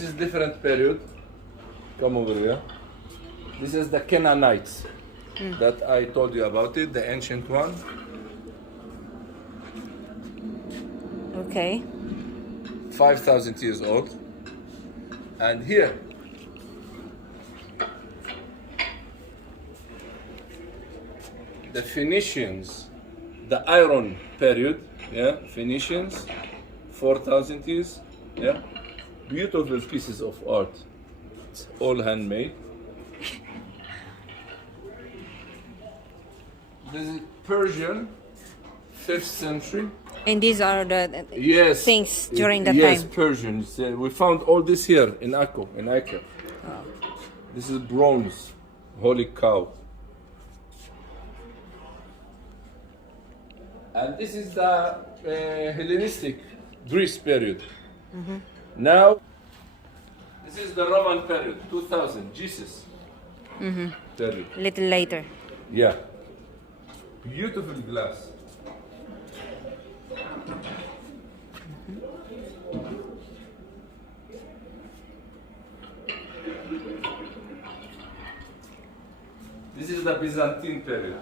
This is different period. Come over here. This is the Canaanites that I told you about it, the ancient one. Okay. 5,000 years old. And here, the Phoenicians, the Iron period, yeah, Phoenicians, 4,000 years, yeah, beautiful pieces of art, it's all handmade. This is Persian, 5th century. And these are the Yes. things during that yes, time. Persians. We found all this here in Akko, in Acre. Oh. This is bronze, holy cow. And this is the Hellenistic Greece period. Now, this is the Roman period, 2000, Jesus period. Little later. Yeah. Beautiful glass. This is the Byzantine period.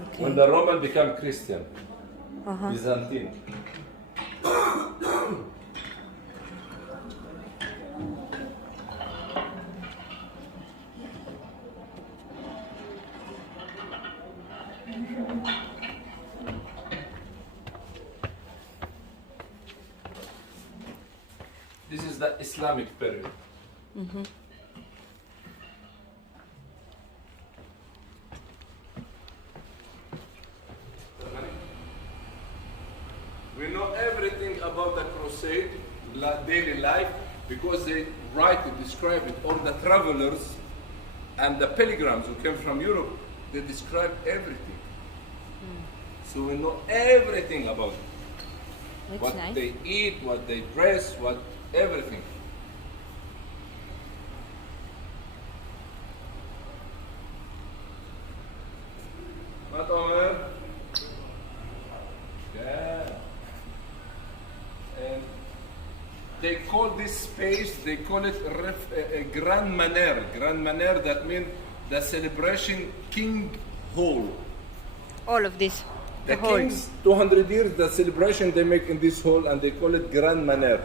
Okay. When the Roman became Christian. Byzantine. This is the Islamic period. We know everything about the crusade, daily life, because they write it, describe it. All the travelers and the pilgrims who came from Europe, they describe everything. So we know everything about it. That's What nice. they eat, what they dress, what everything. What, Omer? Yeah. And they call this space, they call it a Grand Manner. Grand Manner, that means the celebration King Hall. All of this. The whole. kings, 200 years, the celebration they make in this hall, and they call it Grand Manner.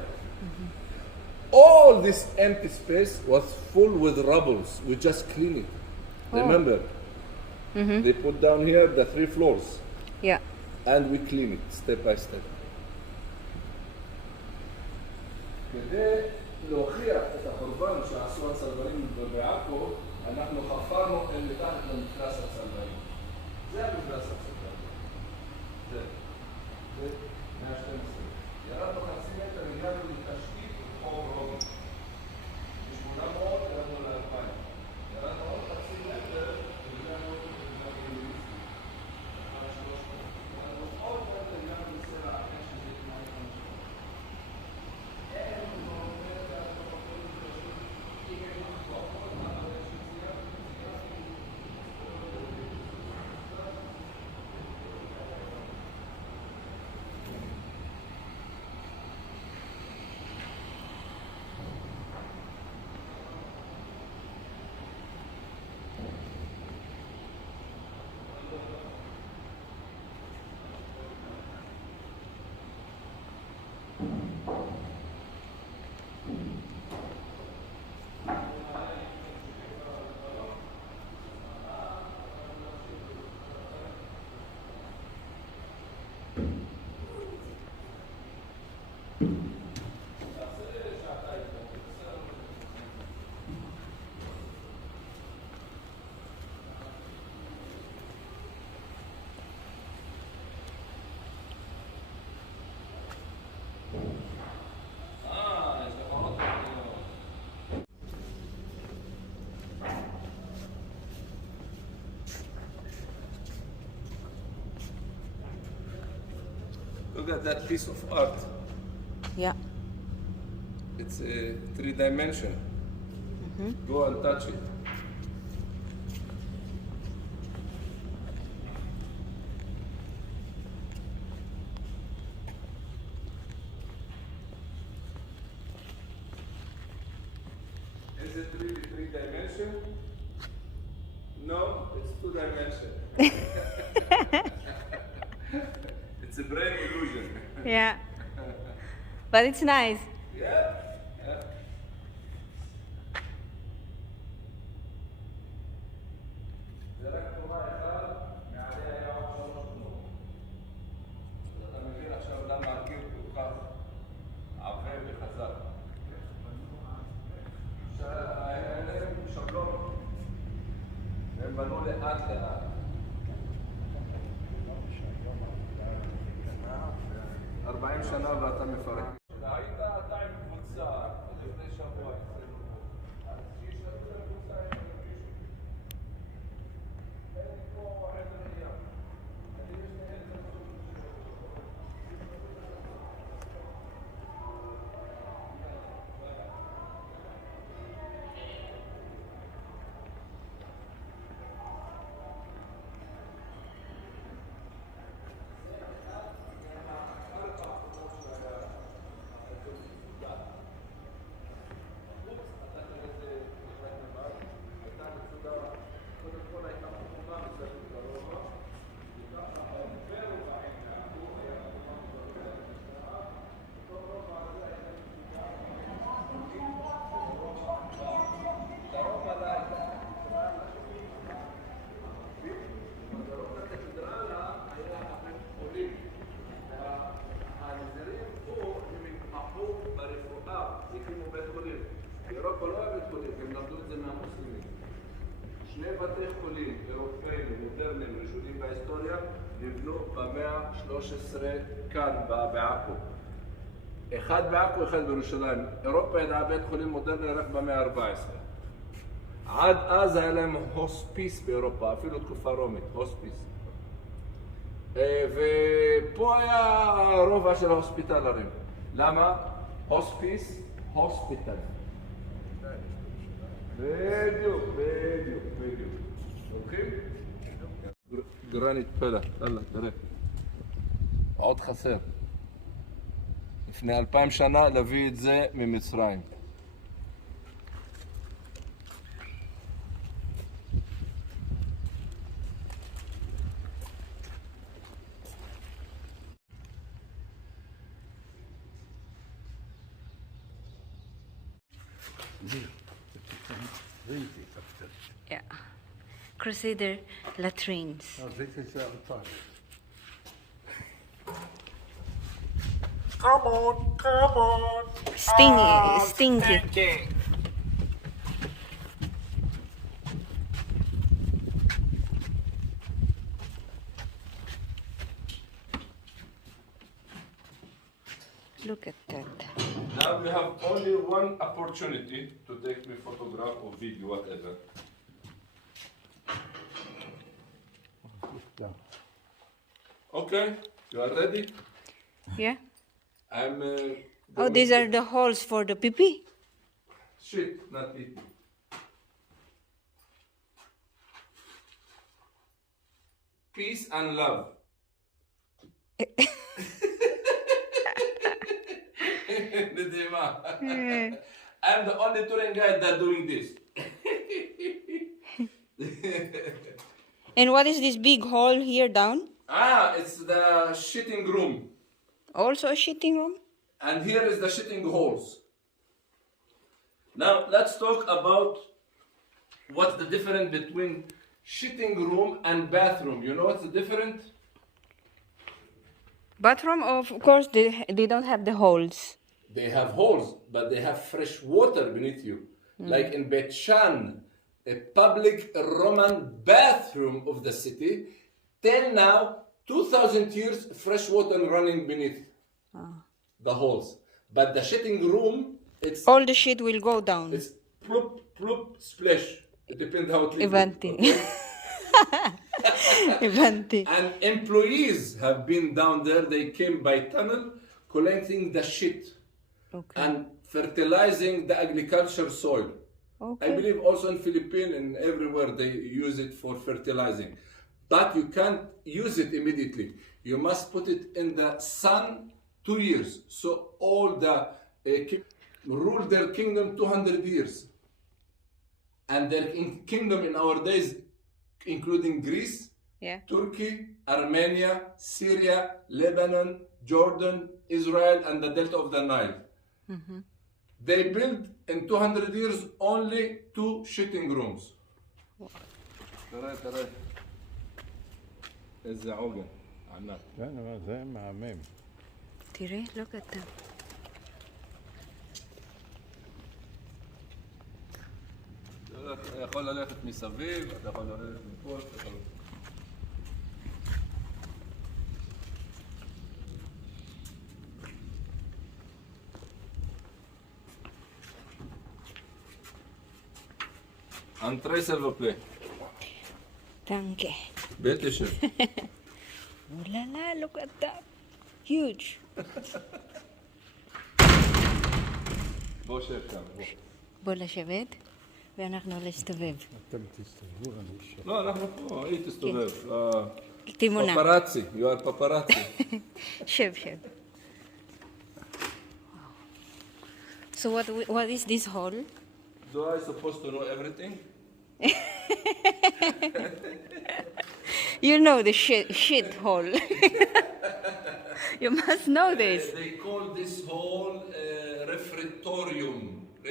All this empty space was full with rubbles. We just clean it. Remember? They put down here the 3 floors, Yeah. and we clean it step by step. כדי להוכיח את החורבן שעשו הצלבנים בעכו, אנחנו חפרנו אל מתחת למפלס הצלבנים. זה המפלס הצלבנים. זה 112. ירדנו חצי מטר, הגענו לתשתית רחוב רומי. מ-800 ירדנו ל-2000. ירדנו עוד חצי מטר, הגענו לגליליסטי. ירדנו עוד מטר, הגענו לסלע אחרי שזה כמעט 'Look at that piece of art. Yeah. It's a 3-dimension. Go and touch it. really 3-dimension? No, it's 2-dimension. It's a brain illusion. Yeah. But it's nice. Yeah. הם בנו לאט לאט. 40 שנה ואתה מפרק. היית אתה עם קבוצה לפני שבוע אצלנו. אז יש לנו את הקבוצה עם הרגישו. אין פה עזר ים. אני יש לי עזר אירופה לא היה בית חולים, הם למדו את זה מהמוסלמים. שני בתי חולים אירופאים מודרניים ראשונים בהיסטוריה נבנו במאה ה-13 כאן, בעכו. אחד בעכו, אחד בירושלים. אירופה ידעה בית חולים מודרני רק במאה ה-14. עד אז היה להם הוספיס באירופה, אפילו תקופה רומית, הוספיס. ופה היה הרובע של ההוספיטלרים. למה? הוספיס, הוספיטל. בדיוק. הולכים? גרנית פלא, יאללה, תראה. עוד חסר. לפני 2000 שנה להביא את זה ממצרים. Yeah. Crusader latrines. Oh, this is on top. Come on. Stinky. Look at that. Now we have only one opportunity to take me photograph or video, whatever. Okay, you are ready? Yeah. I'm. Oh, these are the holes for the pee-pee? Shit, not it. Peace and love. I'm the only touring guide that doing this. And what is this big hole here down? It's the shitting room. Also a shitting room? And here is the shitting holes. Now let's talk about what's the difference between shitting room and bathroom. You know what's the difference? Bathroom, of course, they don't have the holes. They have holes, but they have fresh water beneath you. Like in Bet Shan, a public Roman bathroom of the city, till now, 2,000 years, fresh water running beneath the holes. But the shitting room, it's... All the shit will go down. It's plop, plop, splash. It depends how it Evanti. Evanti. And employees have been down there. They came by tunnel, collecting the shit. Okay. And fertilizing the agriculture soil. Okay. I believe also in Philippines and everywhere they use it for fertilizing. But you can't use it immediately. You must put it in the sun 2 years. So all the rule their kingdom 200 years. and their kingdom in our days, including Greece, Yeah. Turkey, Armenia, Syria, Lebanon, Jordan, Israel, and the delta of the Nile. They built in 200 years only 2 shitting rooms. ترى الزعوقة عنك. لا زي معمم. תראה, look at them. אתה יכול ללכת מסביב, אתה יכול ללכת מפה, אתה יכול... Entrez, s'il vous plaît. Danke. Bitte schön. Oh la la, look at that. Huge. בוא שב כאן, בוא. בוא לשבת, ואנחנו להסתובב. אתם תסתובבו, אני אשב. לא, אנחנו פה, היא תסתובב. תימונה. פפרצי, you are paparazzi. שב. So what is this hall? Do I supposed to know everything? You know the shit hall. You must know this. They call this hall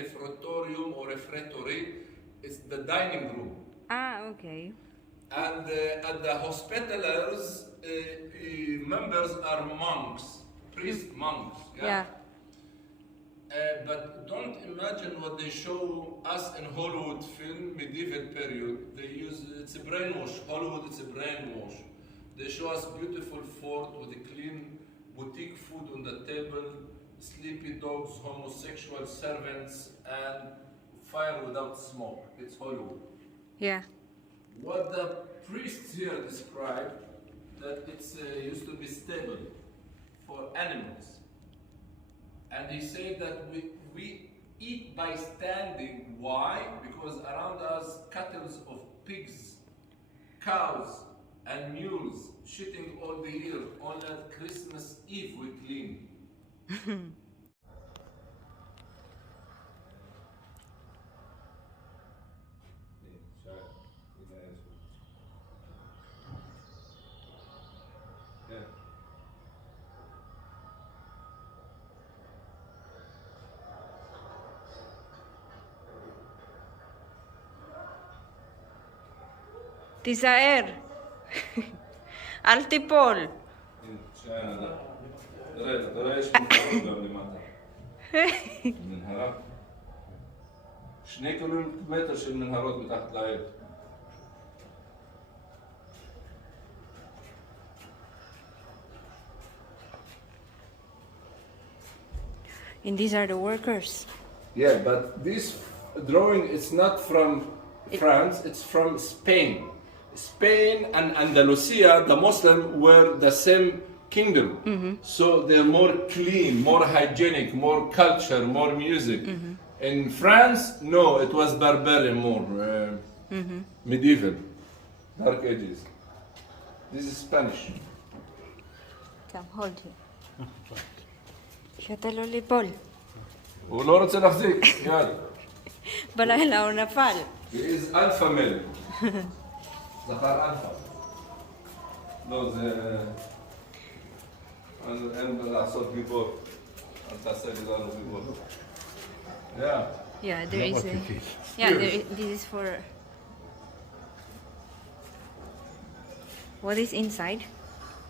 refectorium or refectory. It's the dining room. Ah, okay. And at the hospitalers, members are monks, monks. Yeah. But don't imagine what they show us in Hollywood film, medieval period. They use, it's a brainwash. Hollywood, it's a brainwash. They show us beautiful fort with a clean boutique food on the table, sleepy dogs, homosexual servants, and fire without smoke. It's Hollywood. Yeah. What the priests here describe, that it's used to be stable for animals. And he said that we eat by standing. Why? Because around us cattle of pigs, cows, and mules shitting all the year. Only at Christmas Eve we clean. תיזהר. אל תיפול. תראה, יש מנהרות גם למטה. מנהרה. 2 קילומטר של מנהרות מתחת לעיר. And these are the workers. Yeah, but this drawing is not from France, it's from Spain. Spain and Andalusia, the Muslim were the same kingdom. So they're more clean, more hygienic, more culture, more music. In France, no, it was barbarian more, medieval, dark ages. This is Spanish. Come, hold here. שאתה לא ליפול. הוא לא רוצה להחזיק, יד. בלילה הוא נפל. He is alpha male. זכר אלפא. לא, זה... אין לעשות גיבור. אל תעשה בגלל גיבור. Yeah, there is a... Yeah, this is for... What is inside?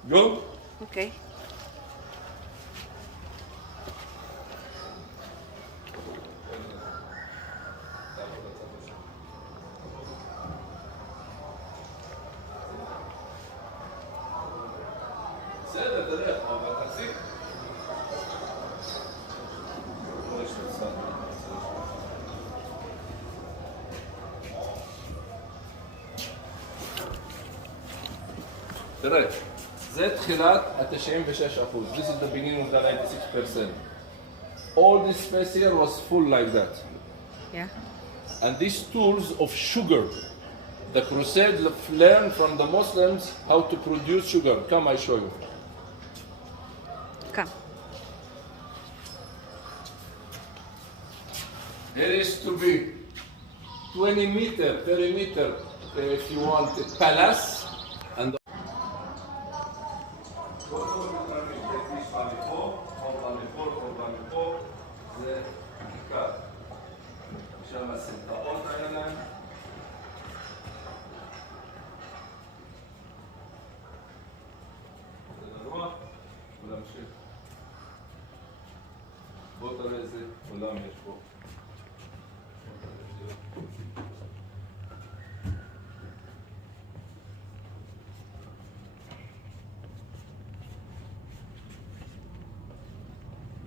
Go. Okay. תראה, זה תחילת ה-96%. This is the beginning of the 96%. All this space here was full like that. Yeah. And these tools of sugar, the Crusade learned from the Muslims how to produce sugar. Come, I show you. Come. It is to be 20 meter, 30 meter, if you want, palace. And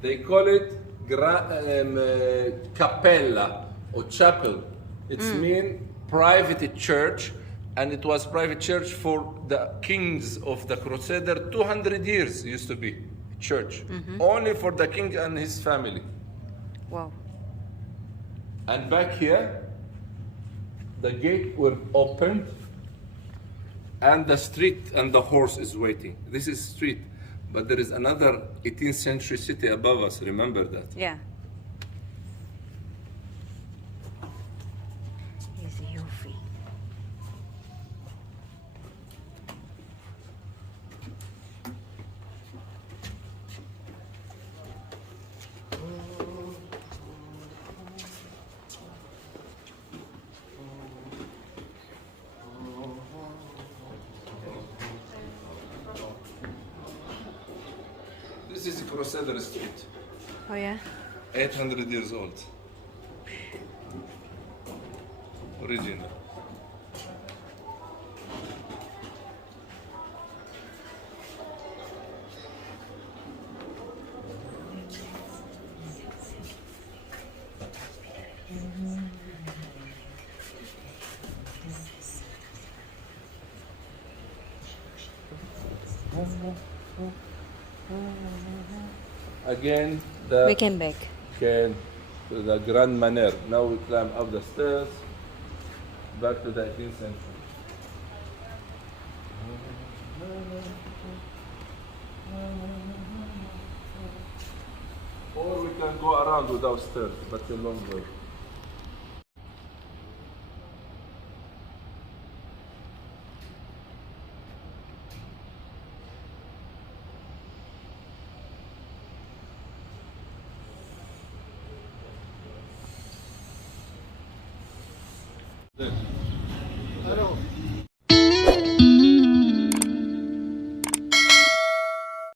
they call it capella or chapel. It's mean private church, and it was private church for the kings of the Crusader. 200 years used to be church, only for the king and his family. Wow. And back here, the gate were opened, and the street and the horse is waiting. This is street. But there is another 18th century city above us, remember that? Yeah. Is Yuffie. This is Crusader Street, Oh yeah? 800 years old. Original. Again, We came back. to the Grand Manor. Now we climb up the stairs, back to the 18th century. Or we can go around without stairs, but it's a long way.